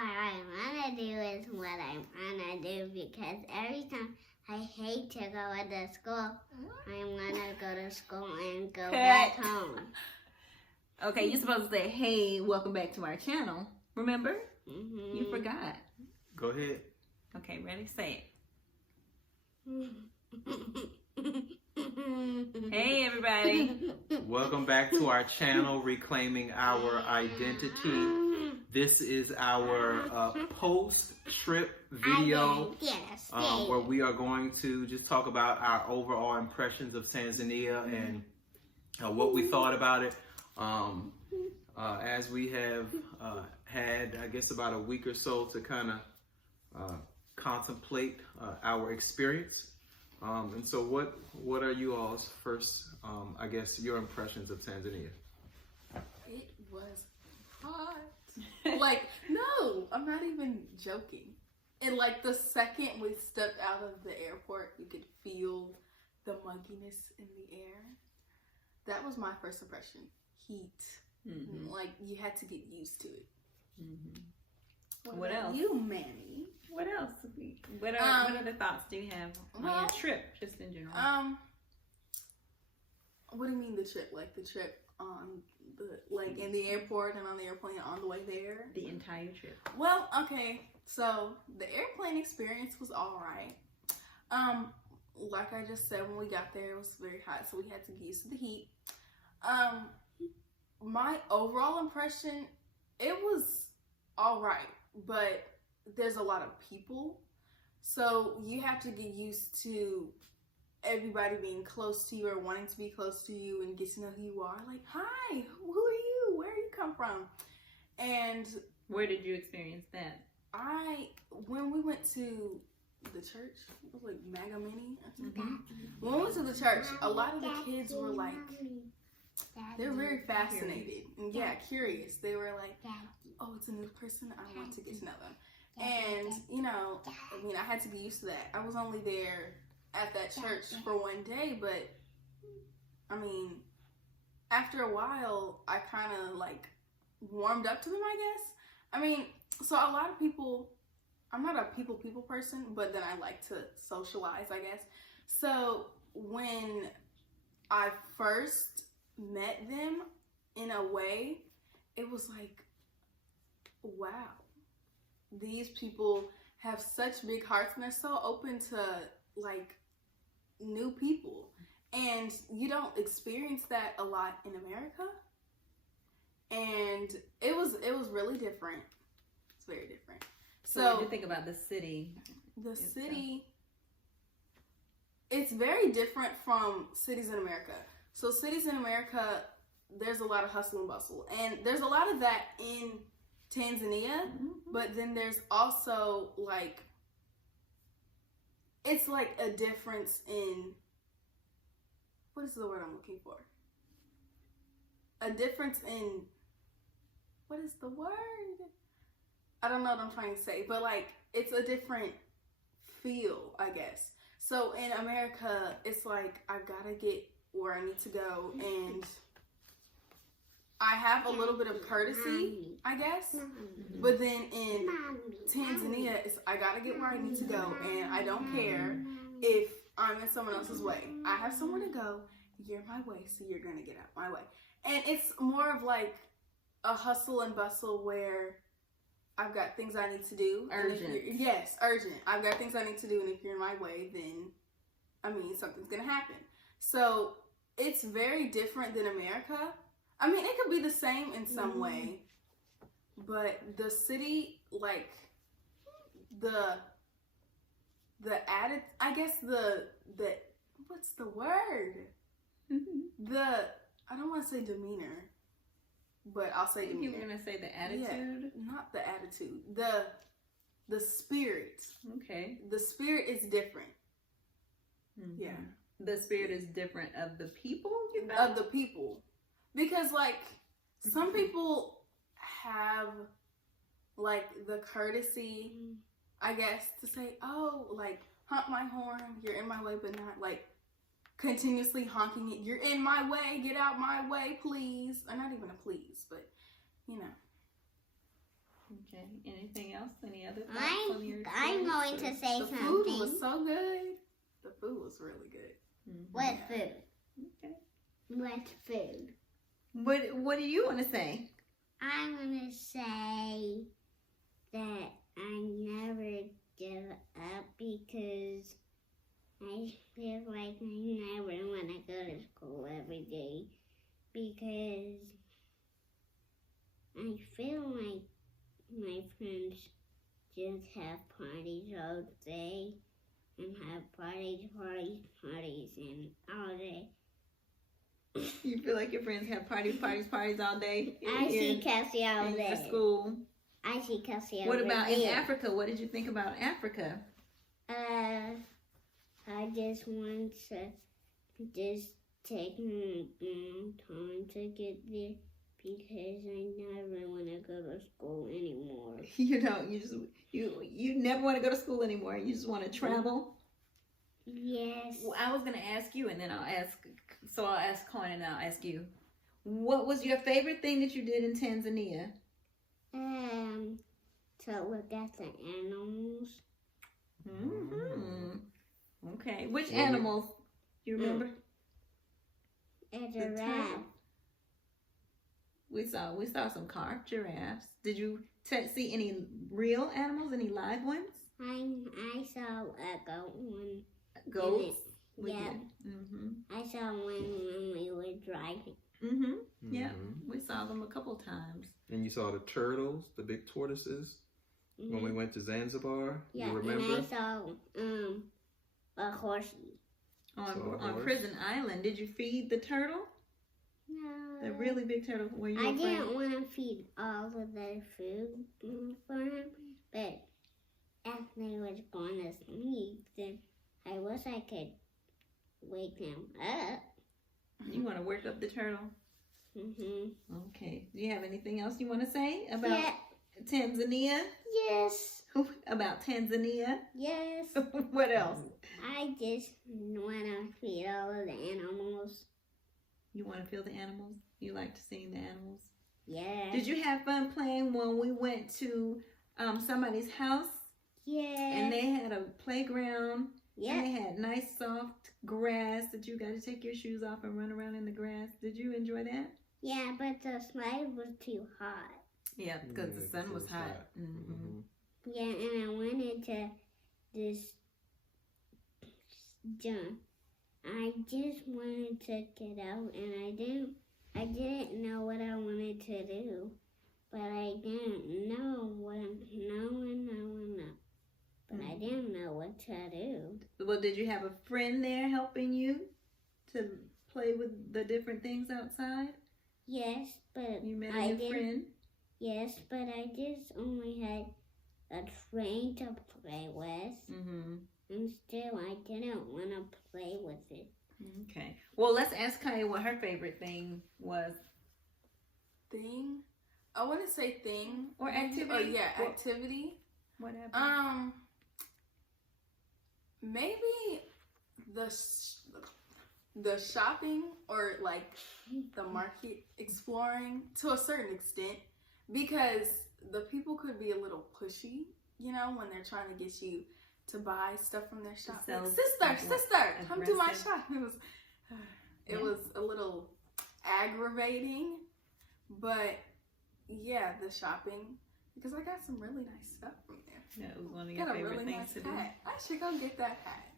I want to do is what I want to do because every time I hate to go to school, I want to go to school and go back home. Okay, you're supposed to say, hey, welcome back to our channel. Remember? Mm-hmm. You forgot. Go ahead. Okay, ready? Say it. Hey, everybody. Welcome back to our channel, Reclaiming Our Identity. This is our post-trip video where we are going to just talk about our overall impressions of Tanzania and what we thought about it. As we have had, I guess, about a week or so to kind of contemplate our experience. And so what are you all's first, I guess, your impressions of Tanzania? It was hot. Like, no, I'm not even joking. And like the second we stepped out of the airport, you could feel the mugginess in the air. That was my first impression. Heat. Mm-hmm. Like, you had to get used to it. Mm-hmm. What else? You, Manny. What else? What other thoughts do you have on your trip, just in general? What do you mean the trip? Like the trip on the, like in the airport and on the airplane on the way there? The entire trip. Well, okay. So the airplane experience was all right. Like I just said, when we got there, it was very hot, so we had to get used to the heat. My overall impression, it was all right, but there's a lot of people, so you have to get used to everybody being close to you or wanting to be close to you and get to know who you are. Like, hi, who are you? Where you come from? And where did you experience that? When we went to the church, it was like Mega Mini. When we went to the church, a lot of the kids were like, they're very fascinated and curious. They were like, oh, it's a new person, I want to get to know them. And, you know, I mean, I had to get used to that. I was only there at that church for one day, but, I mean, after a while, I kind of, like, warmed up to them, I guess. I mean, so a lot of people, I'm not a people person, but then I like to socialize, I guess. So when I first met them, in a way, it was like, wow. These people have such big hearts and they're so open to like new people, and you don't experience that a lot in America. And it was really different. It's very different. So what do you think about the city? The city, it's very different from cities in America. So cities in America, there's a lot of hustle and bustle, and there's a lot of that in Tanzania, but then there's also like, it's like a difference in, what is the word I'm looking for? A difference in, what is the word? I don't know what I'm trying to say, but like, it's a different feel, I guess. So in America, it's like, I've got to get where I need to go, and I have a little bit of courtesy, I guess, but then in Tanzania, it's I gotta get where I need to go, and I don't care if I'm in someone else's way. I have somewhere to go, you're in my way, so you're gonna get out my way. And it's more of like a hustle and bustle where I've got things I need to do. Urgent. Yes, urgent. I've got things I need to do, and if you're in my way, then, I mean, something's gonna happen. So it's very different than America. I mean, it could be the same in some way, but the city, like, the added, I guess the what's the word? I don't want to say demeanor, but I'll say demeanor. You were going to say the attitude? Yeah, not the attitude. The spirit. Okay. The spirit is different. Yeah. The spirit is different of the people? Of the people. Because, like, some people have, like, the courtesy, I guess, to say, oh, like, honk my horn, you're in my way, but not, like, continuously honking it. You're in my way, get out my way, please. Or not even a please, but, you know. Okay. Anything else? Any other thoughts on your I'm going to say The something. food was so good. The food was really good. What food? Okay. What food? What do you want to say? I'm going to say that I never give up because I feel like I never want to go to school every day because I feel like my friends just have parties all day and have parties and all day. You feel like your friends have parties all day? I see Cassie all in your day. school. I see Cassie all What day. about in Africa? What did you think about Africa? I just want to just take time to get there because I never want to go to school anymore. You don't. You never want to go to school anymore. You just want to travel. Yes. Well, I was gonna ask you, and then I'll ask. So I'll ask Coin, and I'll ask you. What was your favorite thing that you did in Tanzania? To look at the animals. Okay. Which animals? You remember? A giraffe. We saw some carved giraffes. Did you see any real animals? Any live ones? I saw a goat one. Goats. Yeah. I saw one when we were driving. Yeah. We saw them a couple times. And you saw the turtles, the big tortoises, when we went to Zanzibar. Yeah, You remember? and I saw a horsey. On Prison Island, did you feed the turtle? No. The really big turtle? Were you I afraid? didn't want to feed all of their food for him, but after they was going to sleep, then I wish I could wake him up. You want to work up the turtle? Okay. Do you have anything else you want to say about Tanzania? Yes. About Tanzania? Yes. What else? I just want to feed all of the animals. You want to feel the animals? You like to see the animals? Yeah. Did you have fun playing when we went to somebody's house? Yeah. And they had a playground. Yeah. And they had nice soft grass that you got to take your shoes off and run around in the grass. Did you enjoy that? Yeah, but the slide was too hot. Yeah, because the sun was hot. Yeah, and I wanted to just jump. I just wanted to get out, and I didn't know what I wanted to do, but I didn't know but I didn't know what to do. Well, did you have a friend there helping you to play with the different things outside? Yes, but you met a new friend. Yes, but I just only had a train to play with. And still, I didn't want to play with it. Okay. Well, let's ask Kaya what her favorite thing was. Thing? I want to say thing. Or activity. Oh, yeah, activity. Whatever. Maybe the shopping or like the market exploring to a certain extent, because the people could be a little pushy, you know, when they're trying to get you to buy stuff from their shop. Like, sister, come to my shop. It was a little aggravating, but yeah, the shopping, because I got some really nice stuff from there. That was one of your favorite things to do. I should go get that hat.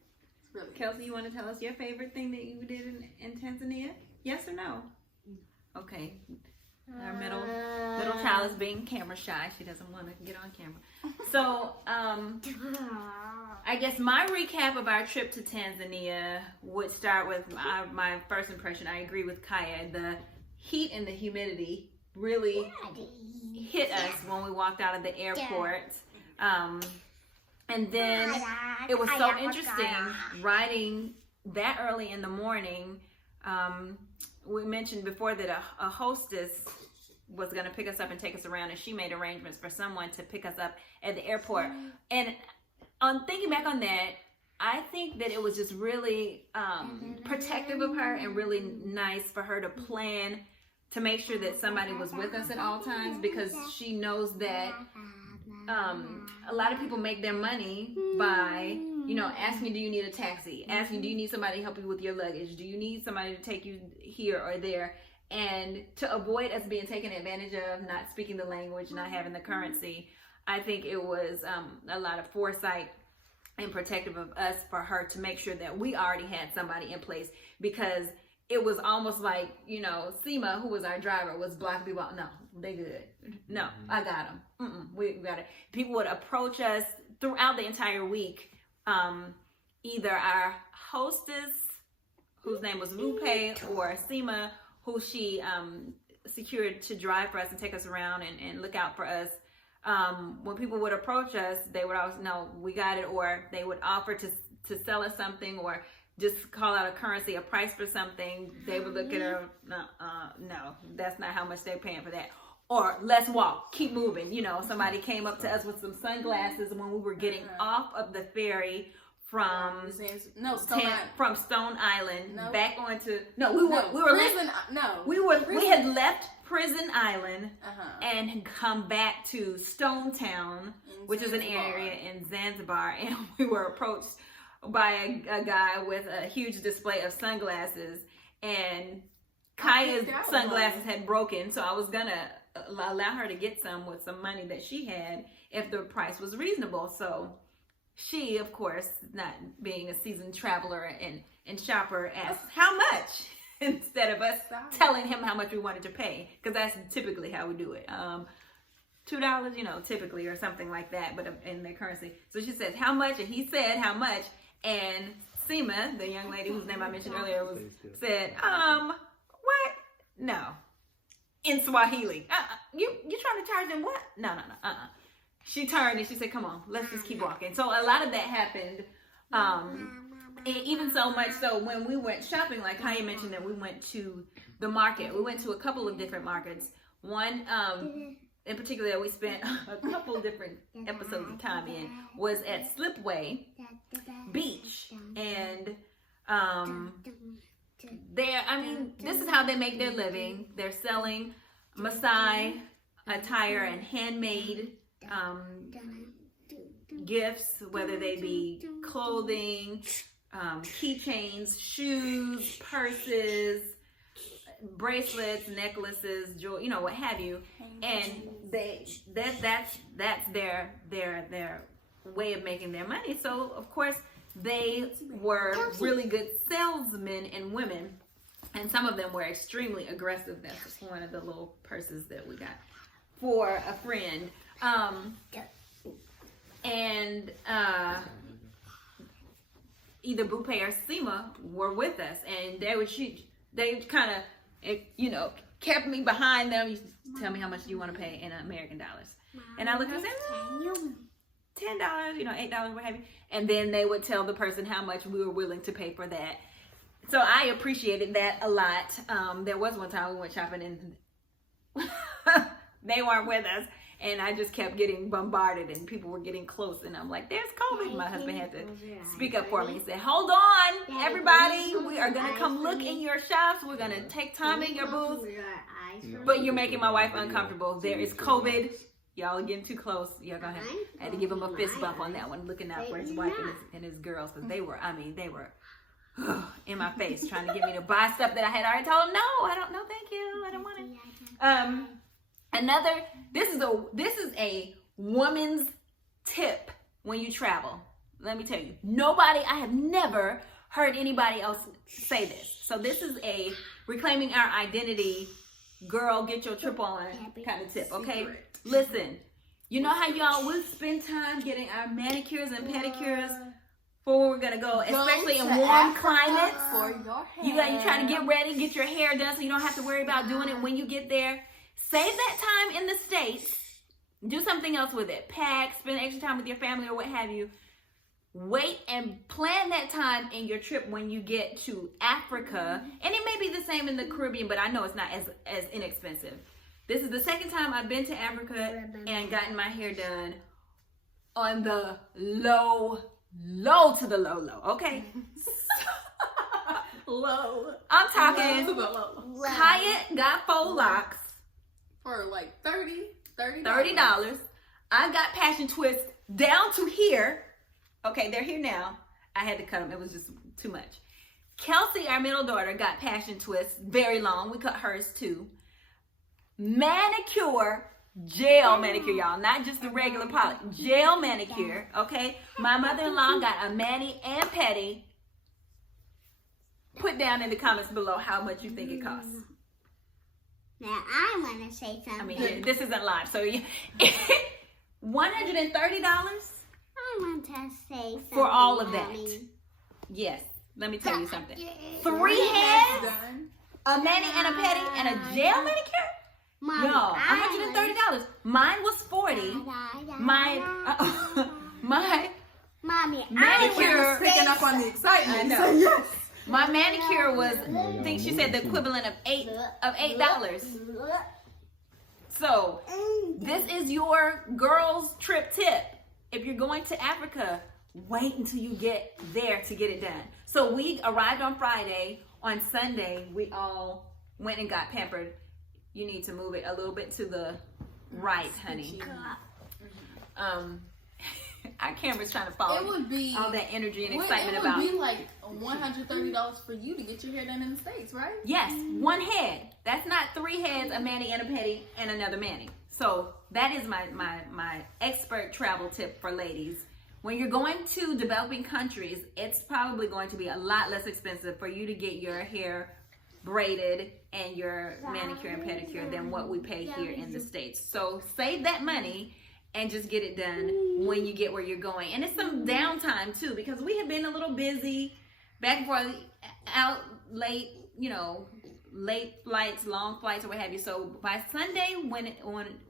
It's really Kelsey, you want to tell us your favorite thing that you did in Tanzania? Yes or no? Okay. Our middle child is being camera shy. She doesn't want to get on camera. So, I guess my recap of our trip to Tanzania would start with my first impression. I agree with Kaya. The heat and the humidity really hit us when we walked out of the airport. And then it was so interesting riding that early in the morning. We mentioned before that a hostess was going to pick us up and take us around, and she made arrangements for someone to pick us up at the airport. And on thinking back on that, I think that it was just really protective of her and really nice for her to plan to make sure that somebody was with us at all times, because she knows that a lot of people make their money by, you know, asking, do you need a taxi? Asking, do you need somebody to help you with your luggage? Do you need somebody to take you here or there? And to avoid us being taken advantage of, not speaking the language, not having the currency, I think it was a lot of foresight and protective of us for her to make sure that we already had somebody in place, because it was almost like, you know, Seema, who was our driver, was blocking people out. No, they good. No, I got them. We got it. People would approach us throughout the entire week. Either our hostess, whose name was Lupe, or Seema, who she secured to drive for us and take us around and look out for us. When people would approach us, they would always know we got it, or they would offer to sell us something, or just call out a currency, a price for something. They would look at her, no, that's not how much they're paying for that. Or let's walk, keep moving. You know, somebody came up to us with some sunglasses when we were getting off of the ferry from Stone Island back onto we had left Prison Island and come back to Stone Town, which is an area in Zanzibar, and we were approached by a guy with a huge display of sunglasses, and Kaya's sunglasses had broken, so I was gonna allow her to get some with some money that she had if the price was reasonable. So she, of course, not being a seasoned traveler and shopper, asked how much instead of us telling him how much we wanted to pay, because that's typically how we do it. $2, you know, typically, or something like that, but in their currency. So she says how much, and he said how much, and Seema, the young lady whose name I mentioned earlier, said, what? No. In Swahili. You trying to charge them what? No. She turned and she said, come on, let's just keep walking. So a lot of that happened. And even so much so when we went shopping, like Kaya mentioned that we went to the market. We went to a couple of different markets. One, in particular, that we spent a couple of different episodes of time in, was at Slipway Beach. And this is how they make their living. They're selling Maasai attire and handmade gifts, whether they be clothing, keychains, shoes, purses, bracelets, necklaces, jewelry, you know, what have you. And that's their way of making their money. So of course they were really good salesmen and women, and some of them were extremely aggressive. That's one of the little purses that we got for a friend. Either Bupe or Seema were with us, and they kind of, you know, kept me behind them. You tell me how much you want to pay in American dollars, and I looked and I said, $10, you know, $8, what have you. And then they would tell the person how much we were willing to pay for that. So I appreciated that a lot. There was one time we went shopping and they weren't with us, and I just kept getting bombarded and people were getting close, and I'm like, there's COVID. My husband had to speak up for me. He said, hold on, everybody. We are going to come look in your shops. We're going to take time in your booth. But you're making my wife uncomfortable. There is COVID. Y'all are getting too close. Y'all gonna have, I had to give him a fist bump on that one, looking out for his wife and his girls, because they were in my face trying to get me to buy stuff that I had already told them, no, I don't know, thank you, I don't want it. This is a woman's tip when you travel. Let me tell you, I have never heard anybody else say this. So this is a reclaiming our identity, girl, get your trip on kind of tip, okay? Listen, you know how y'all will spend time getting our manicures and pedicures for where we're gonna go, especially in warm climates. You trying to get ready, get your hair done so you don't have to worry about doing it when you get there. Save that time in the States. Do something else with it. Pack, spend extra time with your family or what have you. Wait and plan that time in your trip when you get to Africa. And it may be the same in the Caribbean, but I know it's not as inexpensive. This is the second time I've been to Africa and gotten my hair done on the low to the low, okay? Low. I'm talking. Super low. Hyatt got 4 locks. For like $30. $30. I got passion twists down to here. Okay, they're here now. I had to cut them. It was just too much. Kelsey, our middle daughter, got passion twists, very long. We cut hers too. Manicure, gel manicure, y'all. Not just the regular polish. Gel manicure, okay? My mother-in-law got a mani and pedi. Put down in the comments below how much you think it costs. Now I want to say something. I mean, this isn't live, so $130 I want to say something. for all of that. Mommy. Yes, let me tell you something. 3 heads, a mani and a pedi, and a gel manicure? Mommy, Y'all, $130. Mine was $40. My Mommy, manicure, Picking up on the excitement. I know. So yes. my manicure was, I think she said the equivalent of $8. So this is your girls trip tip. If you're going to Africa, wait until you get there to get it done. So we arrived on Friday. On Sunday, we all went and got pampered. You need to move it a little bit to the right, honey. Our camera's trying to follow It would be all that energy and excitement it about. would be like $130 for you to get your hair done in the States, right? Yes, 1 head. That's not 3 heads, a mani and a pedi, and another mani. So that is my expert travel tip for ladies. When you're going to developing countries, it's probably going to be a lot less expensive for you to get your hair braided and your manicure and pedicure than what we pay here in the States. So save that money and just get it done when you get where you're going. And it's some downtime too, because we have been a little busy, back and forth, out late, late flights, long flights, or what have you. So by Sunday, when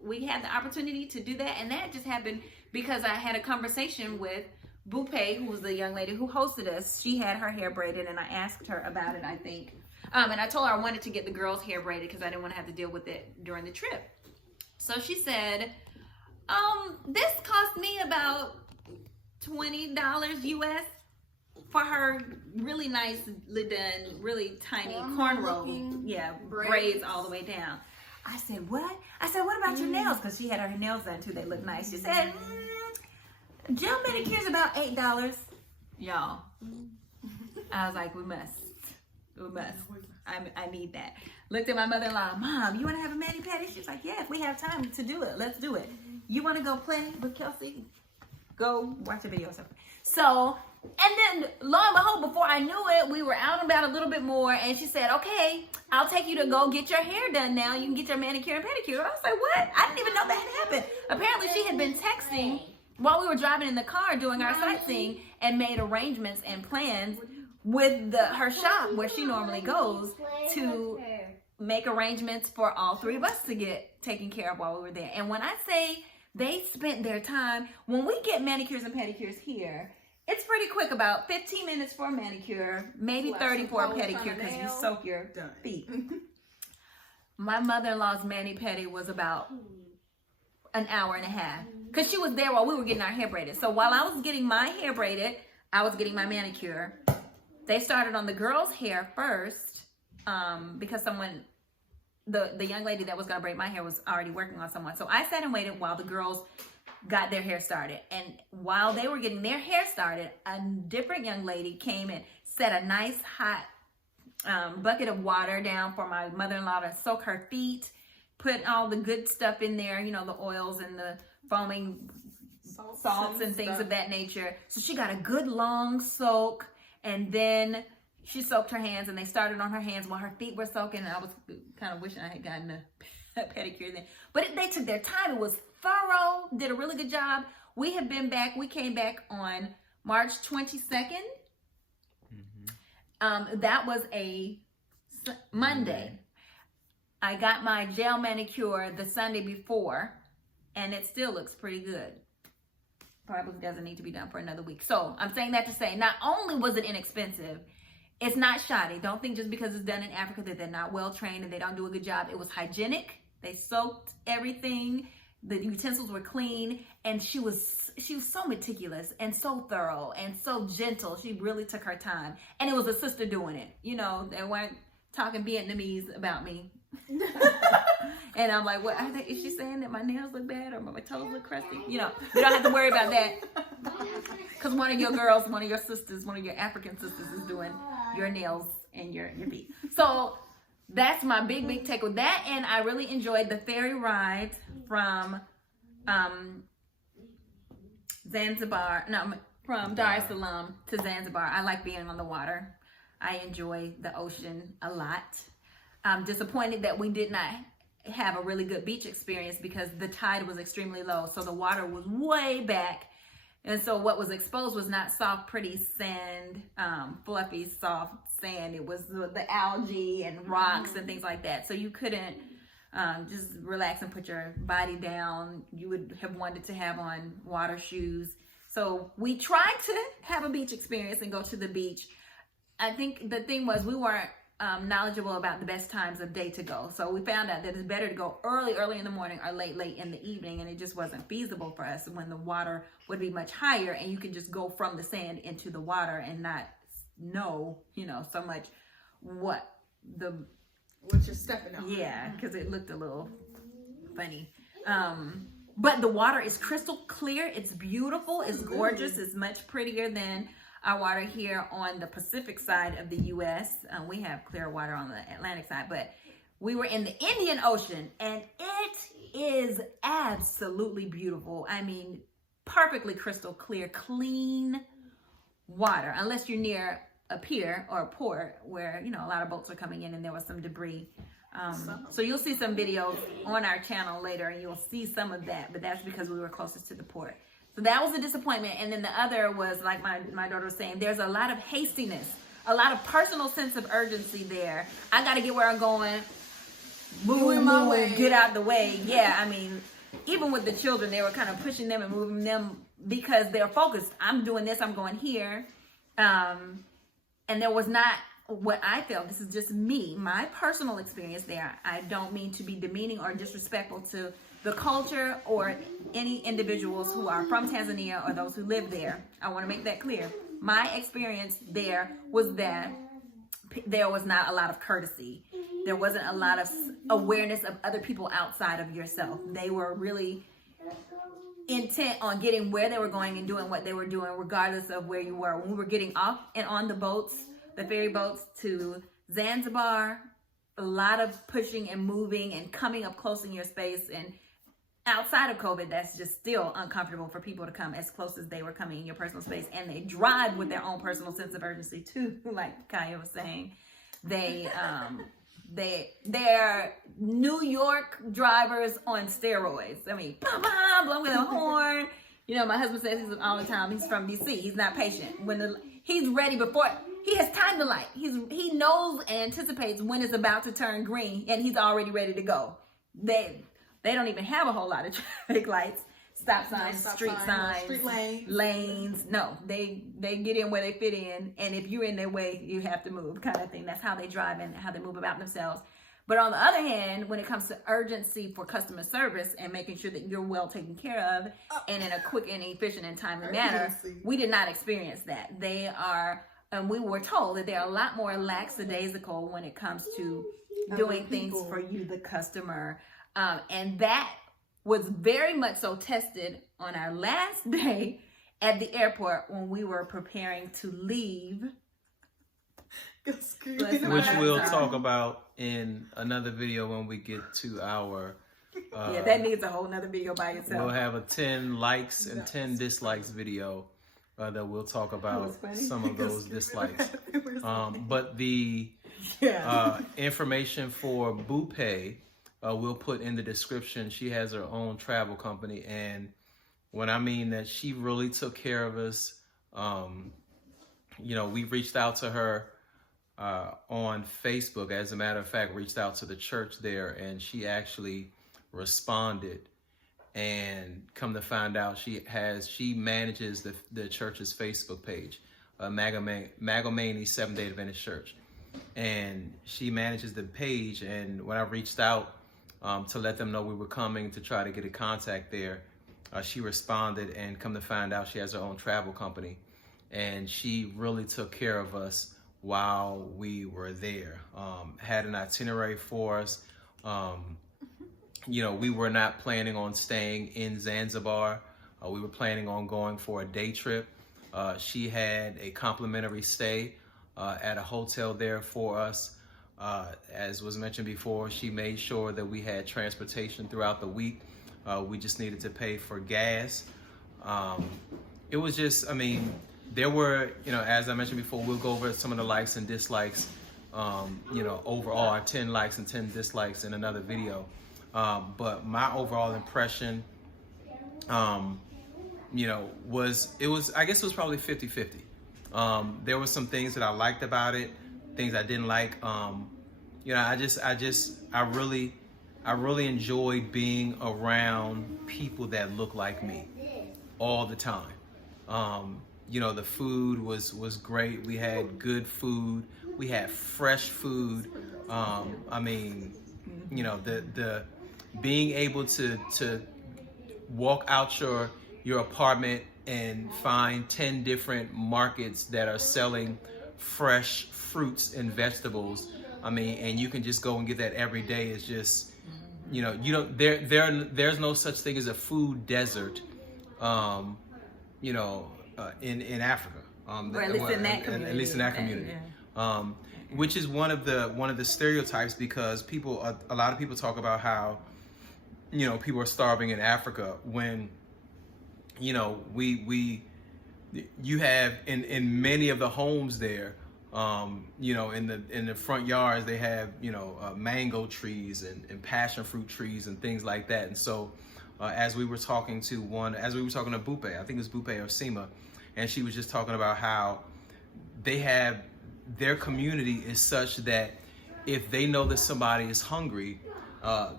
we had the opportunity to do that, and that just happened because I had a conversation with Bupe, who was the young lady who hosted us. She had her hair braided, and I asked her about it, I think. And I told her I wanted to get the girls' hair braided because I didn't want to have to deal with it during the trip. So she said, this cost me about $20 US for her really nicely done, really tiny cornrow, braids all the way down. I said, what? I said, what about your nails? Because she had her nails done too. They look nice. She said, gel manicure's about $8. Y'all. I was like, we must. I need that. Looked at my mother-in-law. Mom, you want to have a mani-pedi? She's like, yeah, if we have time to do it, let's do it. You want to go play with Kelsey? Go watch a video or something. So, and then lo and behold, before I knew it, we were out and about a little bit more, and she said, okay, I'll take you to go get your hair done now. You can get your manicure and pedicure. I was like, what? I didn't even know that had happened. Apparently, she had been texting while we were driving in the car doing our sightseeing and made arrangements and plans with her shop where she normally goes to make arrangements for all 3 of us to get taken care of while we were there. And when I say they spent their time, when we get manicures and pedicures here, it's pretty quick, about 15 minutes for a manicure, maybe 30 for a pedicure because you soak your feet. My mother-in-law's mani-pedi was about an hour and a half because she was there while we were getting our hair braided. So while I was getting my hair braided, I was getting my manicure. They started on the girls' hair first because the young lady that was going to braid my hair was already working on someone. So I sat and waited while the girls got their hair started. And while they were getting their hair started, a different young lady came and set a nice hot bucket of water down for my mother-in-law to soak her feet, put all the good stuff in there, the oils and the foaming salts and things of that nature. So she got a good long soak, and then she soaked her hands, and they started on her hands while her feet were soaking. And I was kind of wishing I had gotten a pedicure then. But they took their time. It was thorough, did a really good job. We have been back. We came back on March 22nd. That was a Monday. I got my gel manicure the Sunday before, and it still looks pretty good. Probably doesn't need to be done for another week. So I'm saying that to say, not only was it inexpensive, it's not shoddy. Don't think just because it's done in Africa that they're not well trained and they don't do a good job. It was hygienic. They soaked everything. The utensils were clean, and she was so meticulous and so thorough and so gentle. She really took her time, and it was a sister doing it. You know, they weren't talking Vietnamese about me. And I'm like, what? Is she saying that my nails look bad or my toes look crusty? You know, we don't have to worry about that, because one of your girls, one of your sisters, one of your African sisters is doing your nails and your feet. So that's my big take with that. And I really enjoyed the ferry ride from from Dar es Salaam to Zanzibar. I like being on the water. I enjoy the ocean a lot. I'm disappointed that we did not have a really good beach experience because the tide was extremely low. So the water was way back. And so what was exposed was not soft, pretty sand, fluffy, soft sand. It was the algae and rocks and things like that. So you couldn't just relax and put your body down. You would have wanted to have on water shoes. So we tried to have a beach experience and go to the beach. I think the thing was we weren't knowledgeable about the best times of day to go. So we found out that it's better to go early in the morning or late in the evening. And it just wasn't feasible for us when the water would be much higher and you could just go from the sand into the water and not know, so much what you're stepping on. Yeah, because it looked a little funny. But the water is crystal clear. It's beautiful. It's gorgeous. It's much prettier than our water here on the Pacific side of the U.S. We have clear water on the Atlantic side, but we were in the Indian Ocean, and it is absolutely beautiful. I mean, perfectly crystal clear, clean water, unless you're near a pier or a port where, a lot of boats are coming in and there was some debris. So you'll see some videos on our channel later, and you'll see some of that, but that's because we were closest to the port. So that was a disappointment. And then the other was, like my daughter was saying, there's a lot of hastiness, a lot of personal sense of urgency there. I got to get where I'm going. Move my way. Get out the way. Yeah, I mean, even with the children, they were kind of pushing them and moving them because they're focused. I'm doing this. I'm going here. And there was not what I felt. This is just me, my personal experience there. I don't mean to be demeaning or disrespectful to the culture or any individuals who are from Tanzania or those who live there. I want to make that clear. My experience there was that there was not a lot of courtesy. There wasn't a lot of awareness of other people outside of yourself. They were really intent on getting where they were going and doing what they were doing, regardless of where you were. When we were getting off and on the boats, the ferry boats to Zanzibar, a lot of pushing and moving and coming up close in your space. And outside of COVID, that's just still uncomfortable for people to come as close as they were coming in your personal space. And they drive with their own personal sense of urgency too, like Kaya was saying. They're New York drivers on steroids. I mean, blowing the horn. My husband says this all the time. He's from DC. He's not patient. He's ready before he has time to light. He knows and anticipates when it's about to turn green, and he's already ready to go. They don't even have a whole lot of traffic lights, stop signs, street lanes. No, they get in where they fit in, and if you're in their way, you have to move, kind of thing. That's how they drive and how they move about themselves. But on the other hand, when it comes to urgency for customer service and making sure that you're well taken care of and in a quick and efficient and timely manner, we did not experience that. And we were told that they're a lot more lackadaisical when it comes to doing things for you, the customer. And that was very much so tested on our last day at the airport when we were preparing to leave. Which we'll talk about in another video when we get to our... yeah, that needs a whole nother video by itself. We'll have a 10 likes and 10 dislikes video that we'll talk about some of those dislikes. But the information for Bupe, we'll put in the description. She has her own travel company, and when I mean that she really took care of us, we reached out to her on Facebook. As a matter of fact, reached out to the church there, and she actually responded. And come to find out, she manages the church's Facebook page, Magomeni Seventh-day Adventist Church, and she manages the page. And when I reached out to let them know we were coming to try to get in contact there. She responded, and come to find out she has her own travel company. And she really took care of us while we were there. Had an itinerary for us. We were not planning on staying in Zanzibar. We were planning on going for a day trip. She had a complimentary stay at a hotel there for us. As was mentioned before, she made sure that we had transportation throughout the week. We just needed to pay for gas. It was just, there were, as I mentioned before, we'll go over some of the likes and dislikes, overall, our 10 likes and 10 dislikes in another video. But my overall impression, I guess it was probably 50-50. There were some things that I liked about it, things I didn't like. I really enjoyed being around people that look like me all the time. The food was great. We had good food. We had fresh food. The being able to walk out your apartment and find 10 different markets that are selling fresh fruits and vegetables. And you can just go and get that every day. Is just, there's no such thing as a food desert, in Africa. Or at least in that community. At least in that community. Yeah. Which is one of the stereotypes, because a lot of people talk about how, people are starving in Africa when, you have in many of the homes there, in the front yards, they have, mango trees and passion fruit trees and things like that. And so, as we were talking to Bupe, I think it was Bupe or Sima, and she was just talking about how their community is such that if they know that somebody is hungry,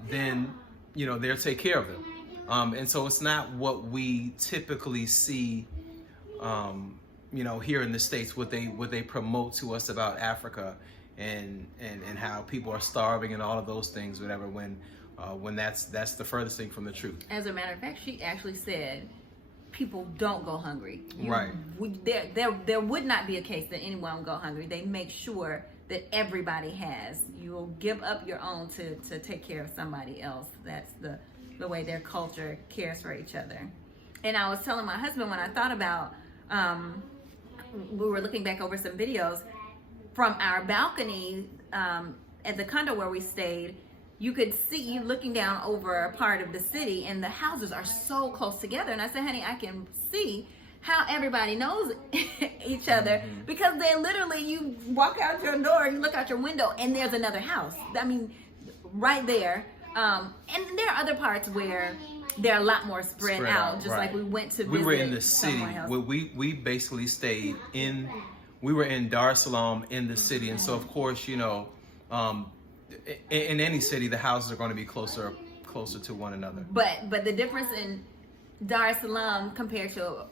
then, they'll take care of them. And so it's not what we typically see, here in the States, what they promote to us about Africa and how people are starving and all of those things, whatever, when that's the furthest thing from the truth. As a matter of fact, she actually said people don't go hungry. Right. There would not be a case that anyone would go hungry. They make sure that everybody has. You will give up your own to take care of somebody else. That's the way their culture cares for each other. And I was telling my husband, when I thought about, we were looking back over some videos from our balcony at the condo where we stayed. You could see you looking down over a part of the city, and the houses are so close together. And I said, honey, I can see how everybody knows each other, because they literally, you walk out your door, you look out your window, and there's another house. Right there. And there are other parts where they're a lot more spread out, just right. Like we went to visit. We were in the city. We basically stayed we were in Dar es Salaam in the city. And so, of course, in any city, the houses are going to be closer to one another. But the difference in Dar es Salaam compared to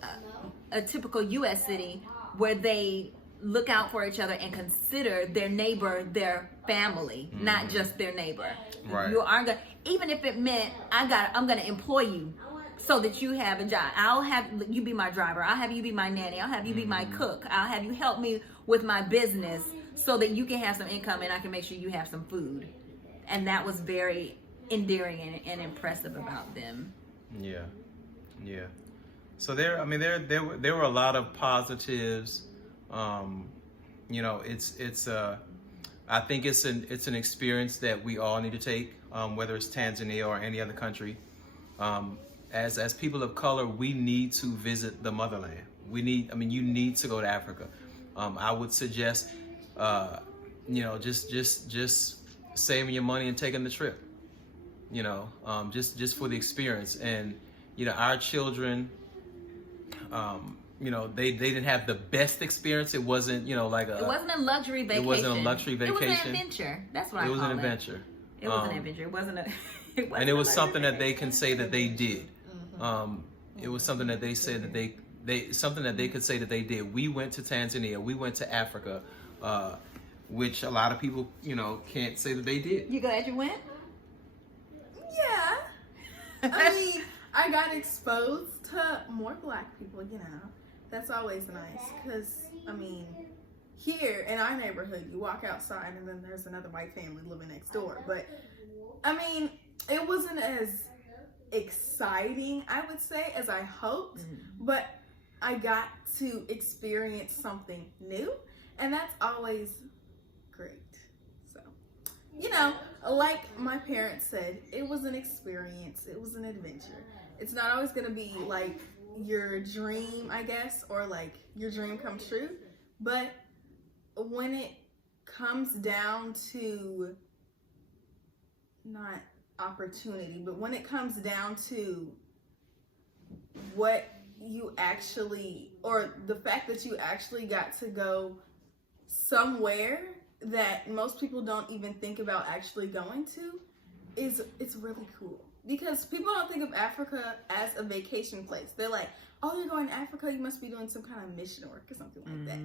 a typical U.S. city, where they look out for each other and consider their neighbor their family, not just their neighbor. Right. You are even if it meant I'm gonna employ you so that you have a job. I'll have you be my driver. I'll have you be my nanny. I'll have you be my cook. I'll have you help me with my business so that you can have some income and I can make sure you have some food. And that was very endearing and impressive about them. Yeah. So there were a lot of positives. I think it's an experience that we all need to take, whether it's Tanzania or any other country. As people of color, we need to visit the motherland. You need to go to Africa. I would suggest, just saving your money and taking the trip. Just for the experience. And our children, they didn't have the best experience. It wasn't, it wasn't a luxury vacation. It wasn't a luxury vacation. It was an adventure. That's what I call it. It was an adventure. It was an adventure. It wasn't and it was something that they can say that they did. It was something that they said that something that they could say that they did. We went to Tanzania. We went to Africa, which a lot of people, can't say that they did. You glad you went? I mean, I got exposed to more black people, you know. That's always nice. Because, I mean, here in our neighborhood, you walk outside and then there's another white family living next door. But, I mean, it wasn't as exciting, I would say, as I hoped. But I got to experience something new. And that's always great. So, you know, like my parents said, it was an experience. It was an adventure. It's not always going to be like your dream, I guess, or like your dream comes true. But when it comes down to not opportunity, but when it comes down to what you actually, or the fact that you actually got to go somewhere that most people don't even think about actually going to, it's really cool. Because people don't think of Africa as a vacation place. They're like, oh, you're going to Africa, you must be doing some kind of mission work or something like that.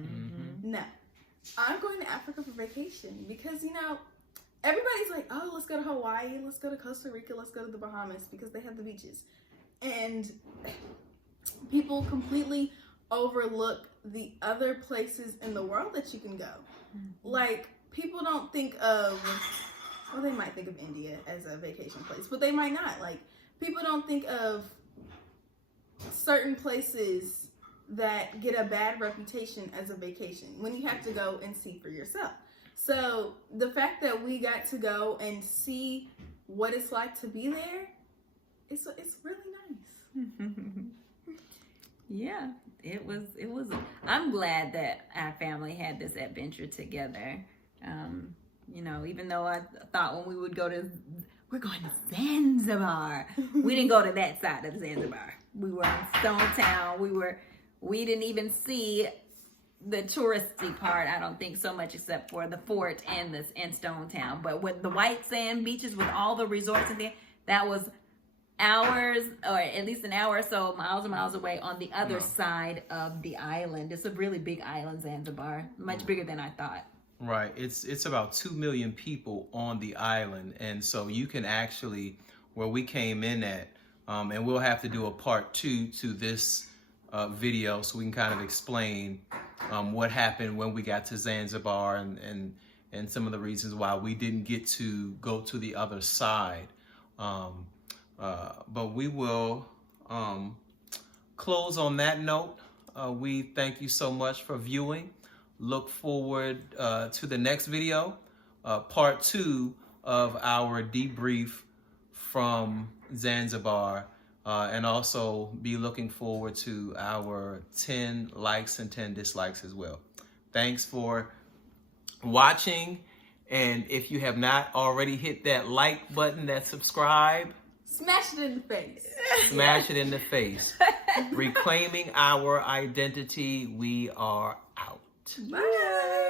No. I'm going to Africa for vacation because, you know, everybody's like, oh, let's go to Hawaii, let's go to Costa Rica, let's go to the Bahamas because they have the beaches. And people completely overlook the other places in the world that you can go. Like, people don't think of, well, they might think of India as a vacation place, but they might not. Like, people don't think of certain places that get a bad reputation as a vacation when you have to go and see for yourself. So the fact that we got to go and see what it's like to be there, it's really nice. Yeah, it was. I'm glad that our family had this adventure together. You know, even though I thought when we would we're going to Zanzibar. We didn't go to that side of Zanzibar. We were in Stone Town. We didn't even see the touristy part, I don't think, so much, except for the fort and Stone Town. But with the white sand beaches with all the resorts in there, that was hours, or at least an hour or so, miles and miles away on the other side of the island. It's a really big island, Zanzibar, much bigger than I thought. Right. It's about 2 million people on the island. And so you can actually, where we came in at, and we'll have to do a part 2 to this video so we can kind of explain what happened when we got to Zanzibar and some of the reasons why we didn't get to go to the other side. But we will close on that note. We thank you so much for viewing. Look forward to the next video, part 2 of our debrief from Zanzibar, and also be looking forward to our 10 likes and 10 dislikes as well. Thanks for watching, and if you have not already hit that like button, that subscribe, Smash it in the face. Smash it in the face. Reclaiming our identity. We are out. Bye.